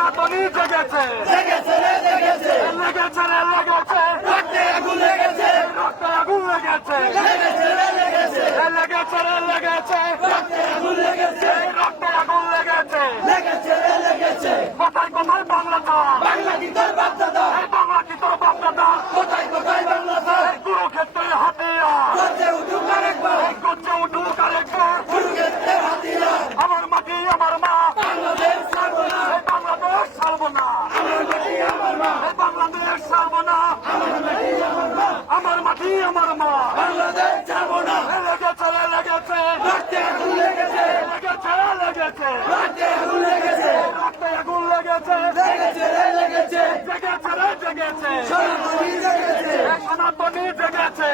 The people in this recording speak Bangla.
সনাতনী জেগেছে লেগেছে রে লেগেছে লেগেছে রে লেগেছে। রক্তে আগুন লেগেছে। রক্তে আগুন লেগেছে। লেগেছে রে লেগেছে। লেগেছে রে লেগেছে। রক্তে আগুন লেগেছে। রক্তে আগুন লেগেছে। লেগেছে রে লেগেছে। কোথায় কোথায় বাংলা দাও বাংলা কি তোর বাপ দাদা এই বাংলা কি তোর বাপ দাদা কোথায় কোথায় বাংলা স্যার কুরুক্ষেত্রের হাতিয়া। করতে উঠুক আরেকবার। করছে উঠুক আরেকবার। কুরুক্ষেত্রে আমার মাটি আমার মা বাংলাদেশ ছাড়বো না এই বাংলাদেশ ছাড়বো না আমার মাটি আমার মা এই বাংলাদেশ ছাড়বো না আমার মাটি আমার মা আমার মাটি আমার মা বাংলাদেশ ছাড়বো না। লেগেছে লেগেছে। রক্তে আগুন লেগেছে। লেগেছে লেগেছে। রক্তে আগুন লেগেছে। রক্তে আগুন লেগেছে। লেগেছে লেগেছে। সনাতনী লেগেছে সনাতনী লেগেছে রে লেগেছে